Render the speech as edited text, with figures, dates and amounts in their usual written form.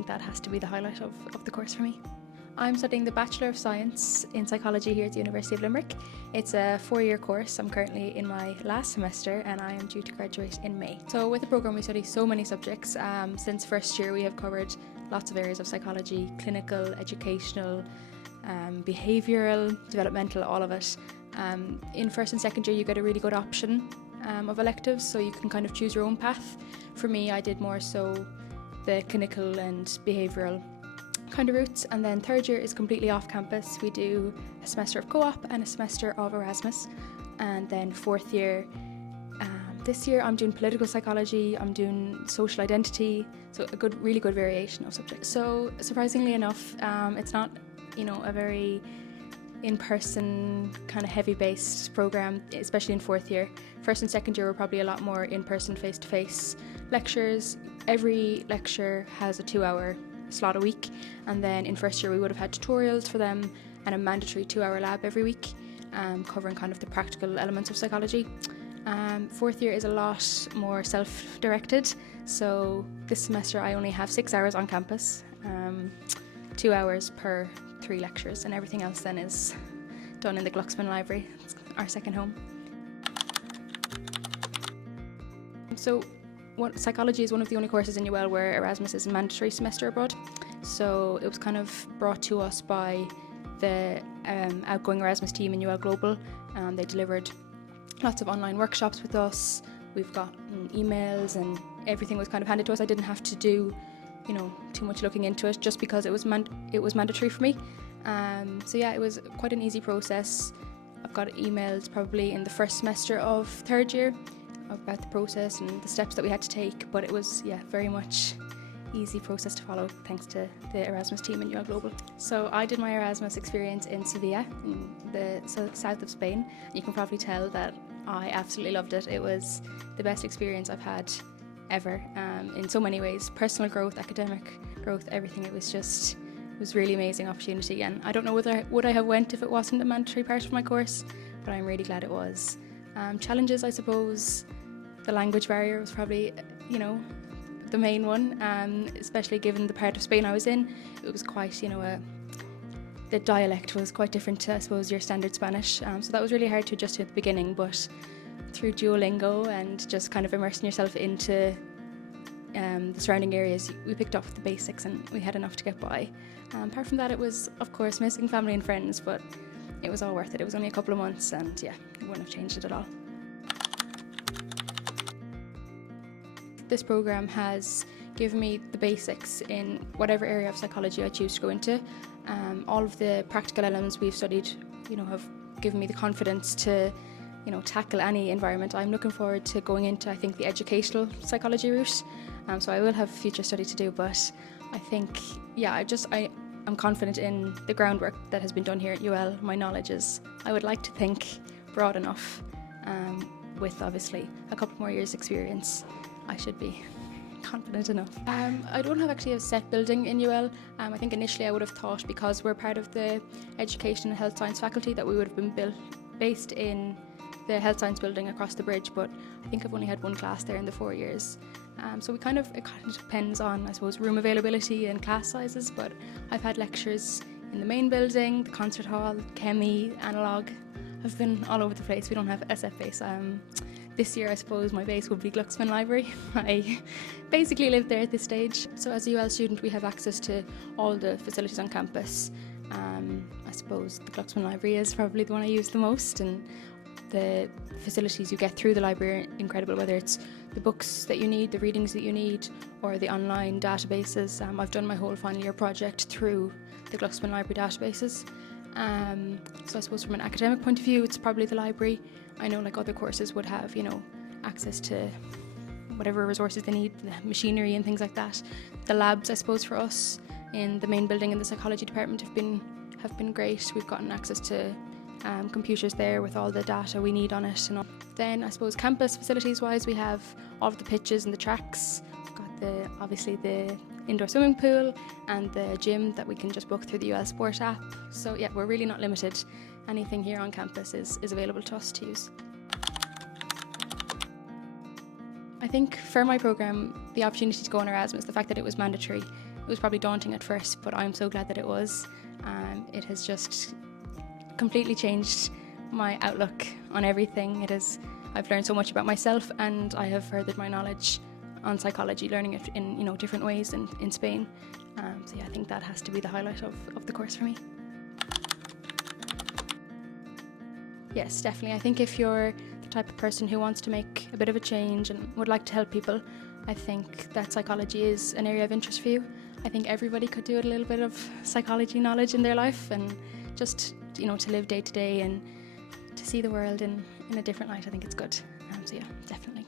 think that has to be the highlight of the course for me. I'm studying the Bachelor of Science in Psychology here at the University of Limerick. It's a 4-year course. I'm currently in my last semester and I am due to graduate in May. So with the programme we study so many subjects. Since first year we have covered lots of areas of psychology, clinical, educational, behavioural, developmental, all of it. In first and second year you get a really good option of electives, so you can kind of choose your own path. For me, I did more so the clinical and behavioural kind of routes, and then third year is completely off campus. We do a semester of co-op and a semester of Erasmus, and then fourth year, this year I'm doing political psychology, I'm doing social identity, so a really good variation of subjects. So surprisingly enough, it's not, a very in-person kind of heavy-based program, especially in fourth year. First and second year were probably a lot more in-person, face-to-face lectures. Every lecture has a 2-hour slot a week, and then in first year we would have had tutorials for them and a mandatory 2-hour lab every week, covering kind of the practical elements of psychology. Fourth year is a lot more self-directed, so this semester I only have 6 hours on campus, 2 hours per 3 lectures, and everything else then is done in the Glucksman Library. It's our second home. So psychology is one of the only courses in UL where Erasmus is a mandatory semester abroad. So it was kind of brought to us by the outgoing Erasmus team in UL Global. They delivered lots of online workshops with us. We've got emails and everything was kind of handed to us. I didn't have to do too much looking into it, just because it was mandatory for me. So yeah, it was quite an easy process. I've got emails probably in the first semester of third year about the process and the steps that we had to take, but it was very much easy process to follow thanks to the Erasmus team in UL Global. So I did my Erasmus experience in Seville, in the south of Spain. You can probably tell that I absolutely loved it. It was the best experience I've had ever, in so many ways. Personal growth, academic growth, everything. It was really amazing opportunity, and I don't know would I have went if it wasn't a mandatory part of my course, but I'm really glad it was. Challenges, I suppose, the language barrier was probably, the main one, especially given the part of Spain I was in. It was quite, the dialect was quite different to, I suppose, your standard Spanish, so that was really hard to adjust to at the beginning, but through Duolingo and just kind of immersing yourself into the surrounding areas, we picked up the basics and we had enough to get by. Apart from that, it was, of course, missing family and friends, but it was all worth it. It was only a couple of months and it wouldn't have changed it at all. This programme has given me the basics in whatever area of psychology I choose to go into. All of the practical elements we've studied, have given me the confidence to tackle any environment. I'm looking forward to going into, I think, the educational psychology route. So I will have future study to do, but I think, I'm confident in the groundwork that has been done here at UL. My knowledge is, I would like to think, broad enough. With obviously a couple more years experience, I should be confident enough. I don't have actually a set building in UL. I think initially I would have thought, because we're part of the Education and Health Science faculty, that we would have been based in the Health Science building across the bridge, but I think I've only had one class there in the 4 years. So it kind of depends on, I suppose, room availability and class sizes, but I've had lectures in the main building, the concert hall, chemie, analogue. I've been all over the place. We don't have SF base. This year, I suppose, my base would be Glucksman Library. I basically live there at this stage. So as a UL student, we have access to all the facilities on campus. I suppose the Glucksman Library is probably the one I use the most, and the facilities you get through the library are incredible, whether it's the books that you need, the readings that you need, or the online databases. I've done my whole final year project through the Glucksman Library databases. So I suppose from an academic point of view, it's probably the library. I know like other courses would have, access to whatever resources they need, the machinery and things like that. The labs, I suppose, for us in the main building in the psychology department have been great. We've gotten access to computers there with all the data we need on it. And then I suppose campus facilities wise, we have all of the pitches and the tracks. We've got obviously the indoor swimming pool and the gym that we can just book through the UL Sport app. So yeah, we're really not limited. Anything here on campus is available to us to use. I think for my programme, the opportunity to go on Erasmus, the fact that it was mandatory, It was probably daunting at first, but I'm so glad that it was. It has just completely changed my outlook on everything. I've learned so much about myself, and I have furthered my knowledge on psychology, learning it in different ways in Spain. So yeah, I think that has to be the highlight of the course for me. Yes, definitely. I think if you're the type of person who wants to make a bit of a change and would like to help people, I think that psychology is an area of interest for you. I think everybody could do a little bit of psychology knowledge in their life, and just to live day to day and to see the world in a different light. I think it's good. So yeah, definitely.